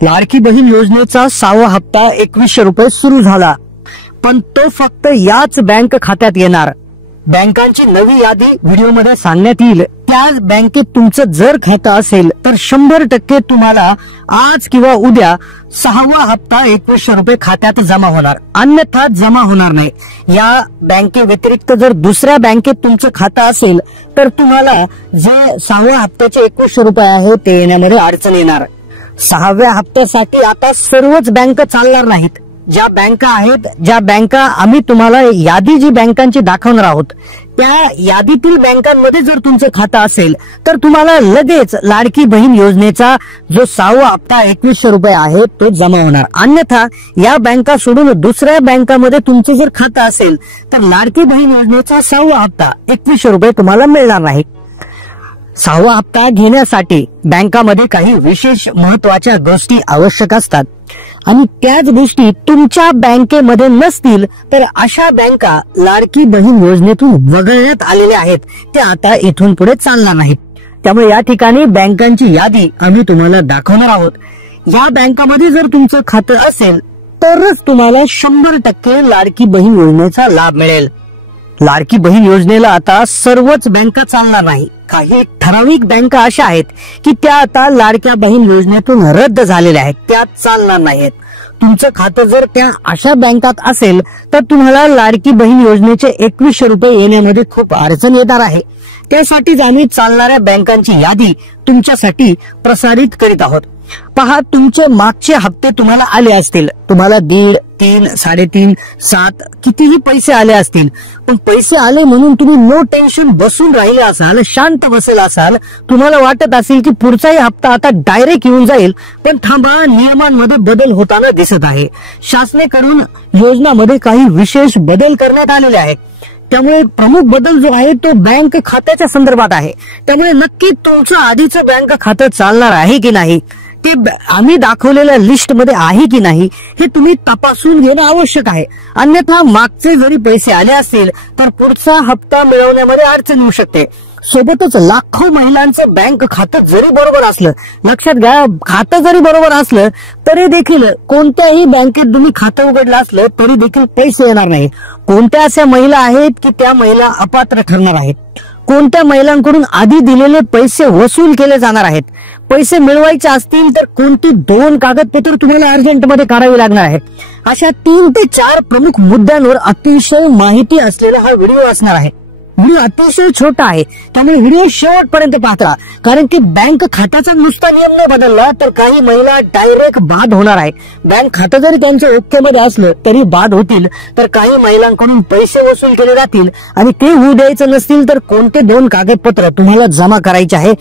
लाडकी बहीण योजनेचा 6वा हप्ता 2100 रुपये सुरू झाला, पण तो फक्त याच बँक खात्यात येणार। बँकांची नवी यादी व्हिडिओमध्ये सांगण्यात येईल। त्याच बँकेत तुमचं जर खातं असेल तर 100% तुम्हाला आज किंवा उद्या 6वा हप्ता 2100 रुपये खात्यात जमा होणार, अन्यथा जमा होणार नाही। या बँके व्यतिरिक्त जर दुसऱ्या बँकेत तुमचं खातं असेल तर तुम्हाला जे 6व्या हप्त्याचे 2100 रुपये आहे ते येण्यामध्ये अडचण येणार। 6व्या हप्त्यासाठी आता सर्वच बँक चालणार नाहीत। ज्या बँका आहेत, ज्या बँका आम्ही तुम्हाला यादी जी बँकांची दाखवणार आहोत, त्या यादीतील बँकांमध्ये जर तुमचं खातं असेल तर तुम्हाला लगेच लाडकी बहीण योजनेचा जो 6वा हप्ता 2100 रुपये आहे तो जमा होणार। अन्यथा या बँका सोडून दुसऱ्या बँकामध्ये तुमचं जर खातं असेल तर लाडकी बहीण योजनेचा 6वा हप्ता 2100 रुपये तुम्हाला मिळणार नाही। 6वा हप्ता घेण्यासाठी बँकामध्ये काही विशेष महत्वाच्या गोष्टी आवश्यक असतात आणि त्याच गोष्टी तुमच्या बँकेमध्ये नसतील तर अशा बँका लाडकी बहीण योजनेतून वगळण्यात आलेल्या आहेत, त्या आता इथून पुढे चालणार नाहीत। त्यामुळे या ठिकाणी बँकांची यादी आम्ही तुम्हाला दाखवणार आहोत। या बँकामध्ये जर तुमचं खातं असेल तरच तुम्हाला 100% लाडकी बहीण योजनेचा लाभ मिळेल। लाडकी बहीण योजनेला आता सर्वच बँका चालणार नाही। काही ठराविक बँका अशा आहेत की त्या आता लाडक्या बहीण योजनेतून रद्द झालेल्या आहेत, त्या चालणार नाहीत। तुमचं खातं जर त्या अशा बँकात असेल तर तुम्हाला लाडकी बहीण योजनेचे 2100 रुपये येण्यामध्ये खूप अडचण येणार आहे। त्यासाठीच आम्ही चालणाऱ्या बँकांची यादी तुमच्यासाठी प्रसारित करीत आहोत। पहा, तुमचे मागचे हप्ते तुम्हाला आले असतील, तुम्हाला 1.5, 3, 3.5, 7 कितीही पैसे आले असतील, पण पैसे आले म्हणून तुम्ही नो टेन्शन बसून राहिले असाल, शांत बसेल असाल, तुम्हाला वाटत असेल की पुढचाही हप्ता आता डायरेक्ट येऊन जाईल, पण थांबा, नियमांमध्ये बदल होताना दिसत आहे। शासनाकडून योजनामध्ये काही विशेष बदल करण्यात आलेले आहेत। त्यामुळे प्रमुख बदल जो आहे तो बँक खात्याच्या संदर्भात आहे। त्यामुळे नक्की तुमचं आधीचं बँक खातं चालणार आहे की नाही, ते आम्ही दाखवलेल्या लिस्ट मध्ये आहे की नाही हे तुम्ही तपासून घेणं आवश्यक आहे। अन्यथा मागचे जरी पैसे आले असतील तर पुढचा हप्ता मिळवण्यामध्ये अडचण येऊ शकते। सोबतच लाखो महिलांचं बँक खातं जरी बरोबर असलं, लक्षात घ्या, खातं जरी बरोबर असलं तरी देखील कोणत्याही बँकेत तुम्ही खातं उघडलं असलं तरी देखील पैसे येणार नाही। कोणत्या अशा महिला आहेत की त्या महिला अपात्र ठरणार आहेत, कोणत्या महिलांकडून आधी दिलेले पैसे वसूल केले जाणार आहेत, पैसे मिळवायचे असतील तर कोणती 2 कागदपत्र तुम्हाला अर्जंटमध्ये काढावी लागणार आहेत, अशा 3 ते 4 प्रमुख मुद्द्यांवर अतिशय माहिती असलेला हा व्हिडिओ असणार आहे। व्हिडिओ अतिशय छोटा आहे, त्यामुळे व्हिडिओ शेवटपर्यंत पाहता, कारण की बँक खात्याचा नुसता नियम न बदलला तर काही महिला डायरेक्ट बाद होणार आहे। बँक खातं जरी त्यांचं ओके मध्ये असलं तरी बाद होतील, तर काही महिलांकडून पैसे वसूल केले जातील आणि ते होऊ द्यायचं नसतील तर कोणते 2 कागदपत्र तुम्हाला जमा करायचे आहे।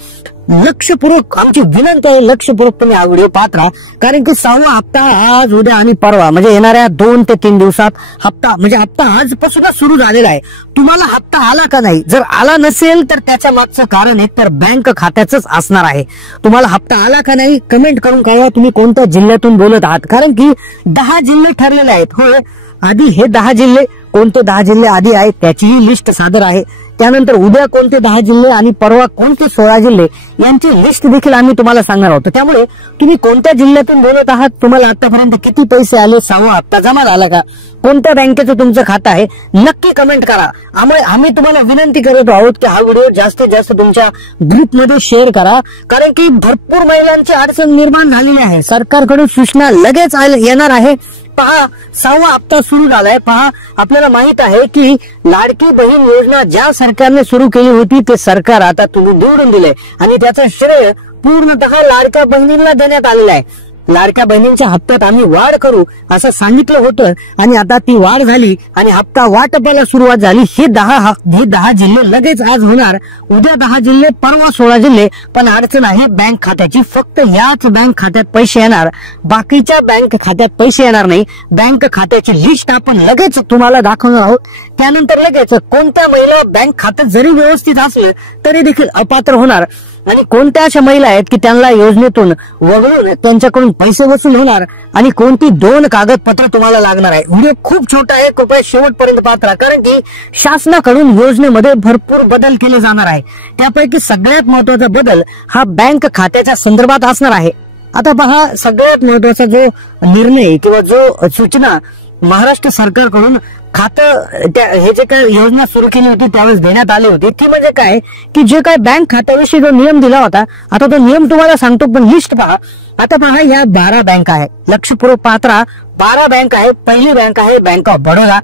लक्षपूर्वक आमची विनंती आहे, लक्षपूर्वक तुम्ही हा व्हिडिओ पाहत राहा, कारण की 6वा हप्ता आज, उद्या आणि परवा म्हणजे येणाऱ्या 2 ते 3 दिवसात हप्ता म्हणजे हप्ता आजपासूनच सुरू झालेला आहे। तुम्हाला हप्ता आला का नाही, जर आला नसेल तर त्याच्या मागचं कारण एक तर बँक खात्याच असणार आहे। तुम्हाला हप्ता आला का नाही कमेंट करून कळवा तुम्ही कोणत्या जिल्ह्यातून बोलत आहात, कारण की 10 जिल्हे ठरलेले आहेत। होय, आधी हे 10 जिल्हे, कोणते 10 जिल्हे आधी आहेत त्याचीही लिस्ट सादर आहे। त्यानंतर उद्या कोणते 10 जिल्हे आणि परवा कोणते 16 जिल्हे यांची लिस्ट देखील आम्ही तुम्हाला सांगणार आहोत। त्यामुळे तुम्ही कोणत्या जिल्ह्यातून बोलत आहात, तुम्हाला आतापर्यंत किती पैसे आले, 6वा हप्ता जमा झाला का, कोणत्या बँकेचं तुमचं खातं आहे, नक्की कमेंट करा। आम्ही तुम्हाला विनंती करत आहोत की हा व्हिडिओ जास्तीत जास्त तुमच्या ग्रुपमध्ये शेअर करा, कारण की भरपूर महिलांची अडचण निर्माण झालेली आहे। सरकारकडून सूचना लगेच येणार आहे। पहा, 6वा हप्ता सुरू झालाय। पहा, आपल्याला माहित आहे की लाडकी बहीण योजना ज्या सरकारने सुरू केली होती ते सरकार आता तुम्ही निवडून दिले आणि त्याचं श्रेय पूर्णतः लाडक्या बहिणींना देण्यात आलेलं आहे। लाडक्या बहिणींच्या हप्त्यात आम्ही वाढ करू असं सांगितलं होतं आणि आता ती वाढ झाली आणि हप्ता वाटपाला सुरुवात झाली। हे 10 जिल्हे लगेच आज होणार, उद्या 10 जिल्हे, परवा 16 जिल्हे। पण अडचण आहे बँक खात्याची, फक्त याच बँक खात्यात पैसे येणार, बाकीच्या बँक खात्यात पैसे येणार नाही। बँक खात्याची लिस्ट आपण लगेच तुम्हाला दाखवणार आहोत। त्यानंतर लगेच कोणत्या महिला बँक खातं जरी व्यवस्थित असलं तरी देखील अपात्र होणार आणि कोणत्या अशा महिला आहेत की त्यांना योजनेतून वगळून त्यांच्याकडून पैसे वसूल होणार आणि कोणती 2 कागदपत्र तुम्हाला लागणार आहे। व्हिडिओ खूप छोटा आहे, कृपया शेवटपर्यंत पाहत राहा, कारण की शासनाकडून योजनेमध्ये भरपूर बदल केले जाणार आहे। त्यापैकी सगळ्यात महत्वाचा बदल हा बँक खात्याच्या संदर्भात असणार आहे। आता पहा, सगळ्यात महत्वाचा जो निर्णय किंवा जो सूचना महाराष्ट्र सरकारकडून खातं हे जे काय योजना सुरू केली होती त्यावेळेस देण्यात आली होती, ती म्हणजे काय की जे काय बँक खात्याविषयी जो नियम दिला होता, आता तो नियम तुम्हाला सांगतो, पण लिस्ट पहा. आता पहा, या 12 बँक आहे, लक्षपूर्वक पात्रा 12 बँक आहे. पहिली बँक आहे बँक ऑफ बडोदा,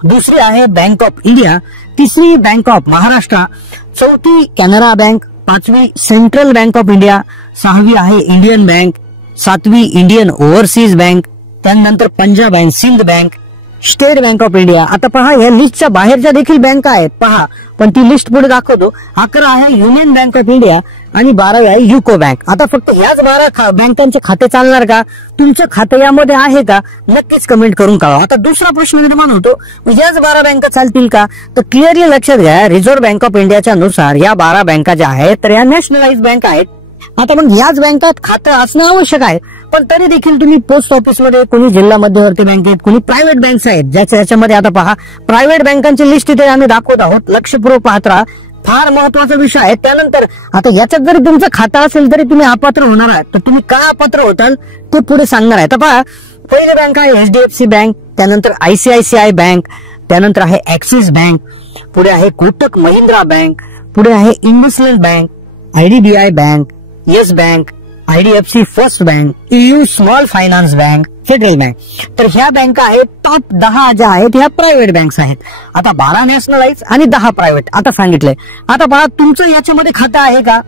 दुसरी आहे बँक ऑफ इंडिया, तिसरी बँक ऑफ महाराष्ट्र, चौथी कॅनरा बँक, पाचवी सेंट्रल बँक ऑफ इंडिया, सहावी आहे इंडियन बँक, सातवी इंडियन ओव्हरसीज बँक, त्यानंतर Punjab and Sind bank, state bank of India. आता पहा, या लिस्टच्या बाहेरच्या देखील बँका आहेत पहा, पण ती लिस्ट पुढे दाखवतो. 11 आहे युनियन बँक ऑफ इंडिया आणि 12वी आहे युको बँक. आता फक्त ह्याच 12 बँकांचे खाते चालणार का? तुमचं खातं यामध्ये आहे का? नक्कीच कमेंट करून कळवा. आता दुसरा प्रश्न निर्माण होतो, याच 12 बँका चालतील का? तर क्लिअरली लक्षात घ्या, रिझर्व्ह बँक ऑफ इंडियाच्या नुसार या 12 बँका ज्या आहेत तर या नॅशनलाइज बँक आहेत. आता मग याच बँकात खातं असणं आवश्यक आहे, पण तरी देखील तुम्ही पोस्ट ऑफिसमध्ये, कोणी जिल्हा मध्यवर्ती बँकेत, कोणी प्रायव्हेट बँक्स आहेत ज्याच्यामध्ये आता पहा, प्रायव्हेट बँकांची लिस्ट इथे आम्ही दाखवत आहोत. लक्षपूर्वक पाहता, फार महत्वाचा विषय आहे. त्यानंतर आता याच्यात जरी तुमचं खातं असेल तरी तुम्ही अपात्र होणार आहात, तर तुम्ही का अपात्र होताल ते पुढे सांगणार आहे. तर पहा, पहिली बँक आहे HDFC बँक, त्यानंतर ICICI बँक, त्यानंतर आहे ऍक्सिस बँक, पुढे आहे कोटक महिंद्रा बँक, पुढे आहे IndusInd bank, IDBI bank, yes bank, IDFC first bank, EU small finance bank, federal bank. तर ह्या बँका आहेत टॉप 10 ज्या आहेत ह्या प्रायव्हेट बँक्स आहेत. आता 12 नॅशनलाइज आणि 10 प्रायव्हेट आता सांगितलंय. आता पहा, तुमचं याच्यामध्ये खातं आहे का?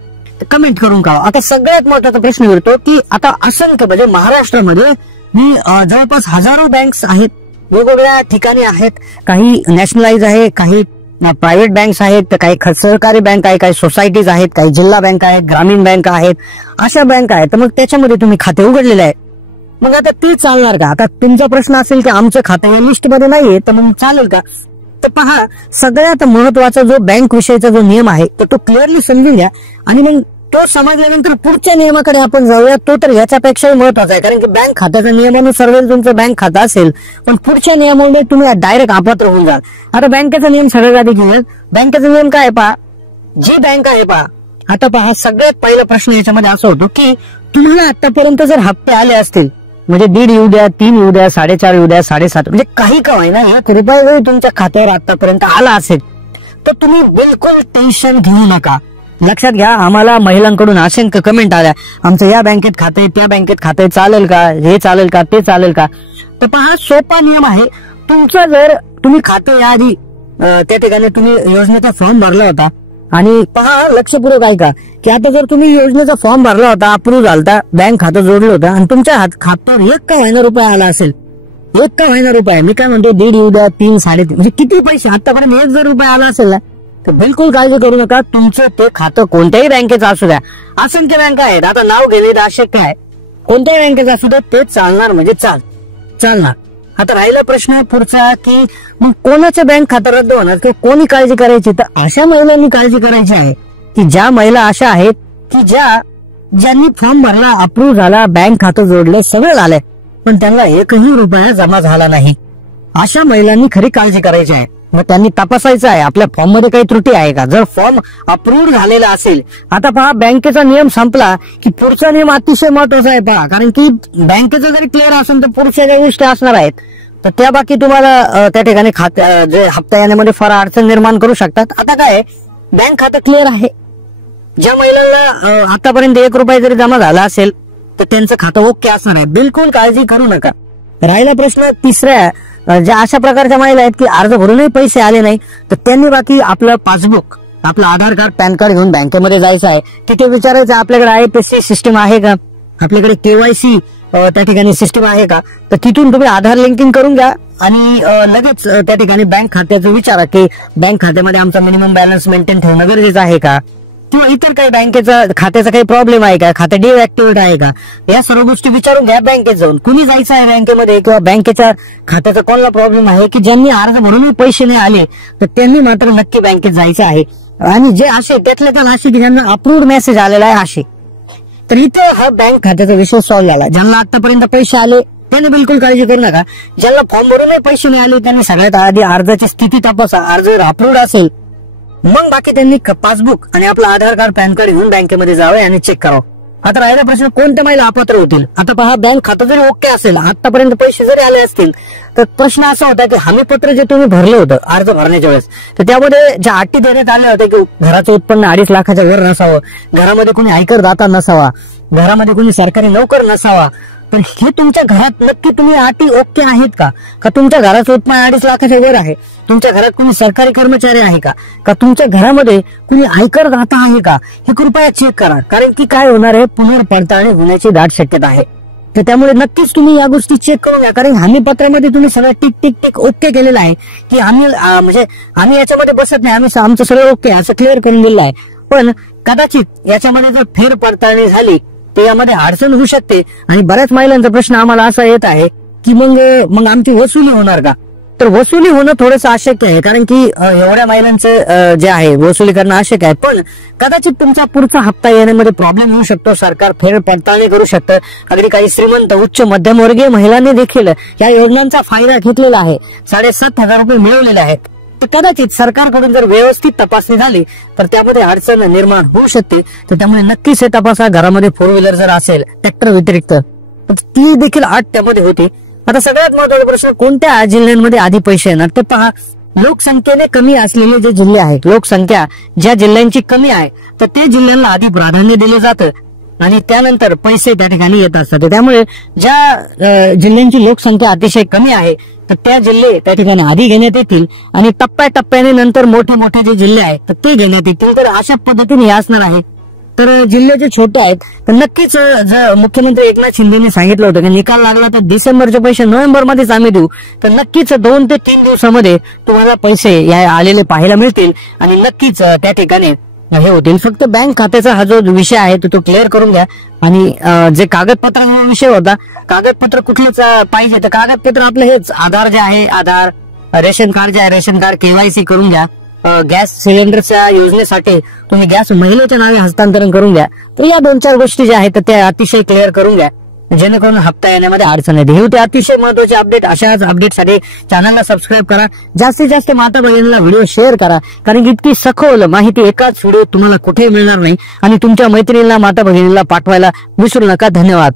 कमेंट करून कळवा. आता सगळ्यात महत्वाचा प्रश्न येतो की आता असंख्य म्हणजे महाराष्ट्रामध्ये जवळपास हजारो बँक्स आहेत, वेगवेगळ्या ठिकाणी आहेत. काही नॅशनलाइज आहे, काही प्रायव्हेट बँक्स आहेत, तर काही सहकारी बँक आहे, काही सोसायटीज आहेत, काही जिल्हा बँक आहेत, ग्रामीण बँक आहेत, अशा बँक आहेत. तर मग त्याच्यामध्ये तुम्ही खाते उघडलेले आहे, मग आता ते चालणार का? आता तुमचा प्रश्न असेल की आमचं खातं या लिस्टमध्ये नाहीये तर मग चालेल का? तर पहा, सगळ्यात महत्वाचा जो बँक विषयीचा जो नियम आहे तर तो क्लिअरली समजून घ्या, आणि मग तो समजल्यानंतर पुढच्या नियमाकडे आपण जाऊया. तो तर याच्यापेक्षाही महत्वाचा आहे, कारण की बँक खात्याच्या नियमानुसार तुमचं बँक खातं असेल, पण पुढच्या नियमामुळे तुम्ही डायरेक्ट अपात्र होऊन जाल. आता बँकेचा नियम सगळ्यात आधी घेऊया. बँकेचा नियम काय पहा, जी बँक आहे पहा. आता पहा, सगळ्यात पहिला प्रश्न याच्यामध्ये असा होतो की तुम्हाला आतापर्यंत जर हप्ते आले असतील, म्हणजे 1.5 येऊ द्या, 3 येऊ द्या, 4.5 येऊ द्या, 7.5, म्हणजे काही का होईना 1 रुपया जरी तुमच्या खात्यावर आतापर्यंत आला असेल तर तुम्ही बिलकुल टेन्शन घेऊ नका. लक्षात घ्या, आम्हाला महिलांकडून असंख्य कमेंट आल्या, आमचं या बँकेत खाते, त्या बँकेत खाते, चालेल का, हे चालेल का, ते चालेल का? तर पहा, सोपा नियम आहे. तुमचं जर तुम्ही खातं याआधी त्या ठिकाणी तुम्ही योजनेचा फॉर्म भरला होता, आणि पहा लक्षपूर्वक ऐका की आता जर तुम्ही योजनेचा फॉर्म भरला होता, अप्रूव्ह झालता, बँक खातं जोडलं होतं, आणि तुमच्या खात्यावर 1 का होईना रुपये आला असेल, 1 का होईना रुपये, मी काय म्हणतो 1.5 येऊ द्या, 3, 3.5, म्हणजे किती पैसे आतापर्यंत 1 जर रुपये आला असेल ना, तर बिलकुल काळजी करू नका. तुमचं ते खातं कोणत्याही बँकेचं असू द्या, असंख्य बँका आहेत, आता नाव घेणे अशक्य आहे, कोणत्याही बँकेचं असू द्या, ते चालणार म्हणजे चालणार. आता राहिला प्रश्न पुढचा की मग कोणाचं बँक खातं रद्द होणार की कोणी काळजी करायची? तर अशा महिलांनी काळजी करायची आहे की ज्या महिला अशा आहेत की ज्यांनी फॉर्म भरला, अप्रूव्ह झाला, बँक खातं जोडले, सगळं झालंय, पण त्यांना 1ही रुपया जमा झाला नाही. अशा महिलांनी खरी काळजी करायची आहे. मग त्यांनी तपासायचं आहे आपल्या फॉर्म मध्ये काही त्रुटी आहे का. जर फॉर्म अप्रूव्ह झालेला असेल, आता पहा बँकेचा नियम संपला की पुढचा नियम अतिशय महत्वाचा आहे पहा, कारण की बँकेचं जरी क्लिअर असेल तर पुढच्या ज्या गोष्टी असणार आहेत तर त्या बाकी तुम्हाला त्या ठिकाणी खात्या जे हप्ता येण्यामध्ये फार अडचण निर्माण करू शकतात. आता काय, बँक खातं क्लिअर आहे. ज्या महिलांना आतापर्यंत 1 रुपया जरी जमा झाला असेल तर त्यांचं खातं ओके असणार आहे, बिलकुल काळजी करू नका. राहिला प्रश्न तिसऱ्या, ज्या अशा प्रकारच्या महिला आहेत की अर्ज भरूनही पैसे आले नाही, तर त्यांनी बाकी आपलं पासबुक, आपलं आधार कार्ड, पॅन कार्ड घेऊन बँकेमध्ये जायचं आहे. तिथे विचारायचं आपल्याकडे IFSC सिस्टीम आहे का, आपल्याकडे KYC त्या ठिकाणी सिस्टीम आहे का. तर तिथून तुम्ही आधार लिंकिंग करून घ्या आणि लगेच त्या ठिकाणी बँक खात्याचं विचारा की बँक खात्यामध्ये आमचा मिनिमम बॅलन्स मेंटेन ठेवणं गरजेचं आहे का, किंवा इतर काही खात्याचा काही प्रॉब्लेम आहे का, खातं डिॲक्टिव्हेट आहे का, या सर्व गोष्टी विचारून घ्या बँकेत जाऊन. कुणी जायचं आहे बँकेमध्ये किंवा बँकेच्या खात्याचा कोणाला प्रॉब्लेम आहे की ज्यांनी अर्ज भरूनही पैसे नाही आले तर त्यांनी मात्र नक्की बँकेत जायचं आहे. आणि जे असे त्यातल्या त्याला असे की ज्यांना अप्रूव्ड मेसेज आलेला आहे असे, तर इथे हा बँक खात्याचा विषय सॉल्व्ह झाला. ज्यांना आतापर्यंत पैसे आले त्यांनी बिलकुल काळजी करू नका. ज्यांना फॉर्म भरूनही पैसे नाही आले त्यांनी सगळ्यात आधी अर्जाची स्थिती तपासा. अर्ज जर अप्रूव्ड असेल मग बाकी त्यांनी पासबुक आणि आपलं आधार कार्ड, पॅन कार्ड घेऊन बँकेमध्ये जावे आणि चेक करावं. आता राहिला प्रश्न कोणत्या महिला अपात्र होतील. आता पहा, बँक खातं जरी ओके असेल, आतापर्यंत पैसे जरी आले असतील, तर प्रश्न असा होता की हमीपत्र जे तुम्ही भरलं होतं अर्ज भरण्याच्या वेळेस, तर त्यामध्ये ज्या अटी देण्यात आल्या होत्या की घराचं उत्पन्न 2.5 लाखाच्या वर नसावं, घरामध्ये कोणी आयकर दाता नसावा, घरामध्ये कोणी सरकारी नोकर नसावा, तर हे तुमच्या घरात नक्की तुम्ही अटी ओके आहेत का? का तुमच्या घराचं उत्पन्न 2.5 लाखाच्या वर आहे, तुमच्या घरात कोणी सरकारी कर्मचारी आहे का तुमच्या घरामध्ये कुणी आयकर दाता आहे का, हे कृपया चेक करा. कारण की काय होणार आहे, पुनर्पडताळणी होण्याची दाट शक्यता आहे. तर त्यामुळे नक्कीच तुम्ही या गोष्टी चेक करून घ्या. कारण हमीपत्रामध्ये तुम्ही सगळं टिक टिक टिक ओके केलेलं आहे की आम्ही याच्यामध्ये बसत नाही, आमचं सगळं ओके असं क्लिअर करून दिलेलं आहे. पण कदाचित याच्यामध्ये जर फेरपडताळणी झाली तर यामध्ये अडचण होऊ शकते. आणि बऱ्याच महिलांचा प्रश्न आम्हाला असा येत आहे की मग आमची वसुली होणार का? तर वसुली होणं थोडंसं अशक्य आहे. कारण की एवढ्या महिलांचं जे आहे वसुली करणं अशक्य आहे. पण कदाचित तुमचा पुढचा हप्ता येण्यामध्ये प्रॉब्लेम होऊ शकतो. सरकार फेरपडताळणी करू शकतं. अगदी काही श्रीमंत उच्च मध्यमवर्गीय महिलांनी देखील या योजनांचा फायदा घेतलेला आहे. 7,500 रुपये मिळवलेले आहेत. तर कदाचित सरकारकडून जर व्यवस्थित तपासणी झाली तर त्यामध्ये अडचण निर्माण होऊ शकते. तर त्यामुळे नक्कीच हे तपासा. घरामध्ये 4 व्हीलर जर असेल ट्रॅक्टर व्यतिरिक्त तर ती देखील अट त्यामध्ये होती. आता सगळ्यात महत्त्वाचा प्रश्न, कोणत्या जिल्ह्यांमध्ये आधी पैसे येणार? तर पहा, लोकसंख्येने कमी असलेले जे जिल्हे आहेत, लोकसंख्या ज्या जिल्ह्यांची कमी आहे तर त्या जिल्ह्यांना आधी प्राधान्य दिले जातं आणि त्यानंतर पैसे त्या ठिकाणी येत असतात. त्यामुळे ज्या जिल्ह्यांची लोकसंख्या अतिशय कमी आहे तर त्या जिल्हे त्या ठिकाणी आधी घेण्यात येतील आणि टप्प्याटप्प्याने नंतर मोठे मोठे जे जिल्हे आहेत तर ते घेण्यात येतील. तर अशा पद्धतीने हे असणार आहे. तर जिल्हे जे छोटे आहेत तर नक्कीच मुख्यमंत्री एकनाथ शिंदेने सांगितलं होतं की निकाल लागला तर डिसेंबरचे पैसे नोव्हेंबरमध्येच आम्ही देऊ. तर नक्कीच 2 ते 3 दिवसामध्ये तुम्हाला पैसे आलेले पाहायला मिळतील आणि नक्कीच त्या ठिकाणी हे होतील. फक्त बँक खात्याचा हा जो विषय आहे तो क्लिअर करून घ्या. आणि जे कागदपत्रांचा विषय होता, कागदपत्र कुठलेच पाहिजे तर कागदपत्र आपलं हेच आधार जे आहे, आधार, रेशन कार्ड जे आहे रेशन कार्ड, केवायसी करून घ्या. गॅस सिलेंडरच्या योजनेसाठी तुम्ही गॅस महिलेच्या नावे हस्तांतरण करून घ्या. तर या 2-4 गोष्टी ज्या आहेत त्या अतिशय क्लिअर करून घ्या जेणेकरून हप्ता येण्यामध्ये अडचण येते. हे होते अतिशय महत्वाचे अपडेट. अशाच अपडेटसाठी चॅनलला सबस्क्राईब करा. जास्तीत जास्त माता भगिनींना व्हिडिओ शेअर करा. कारण की इतकी सखोल माहिती एकाच व्हिडिओ तुम्हाला कुठेही मिळणार नाही. आणि तुमच्या मैत्रिणींना माता भगिनींना पाठवायला विसरू नका. धन्यवाद.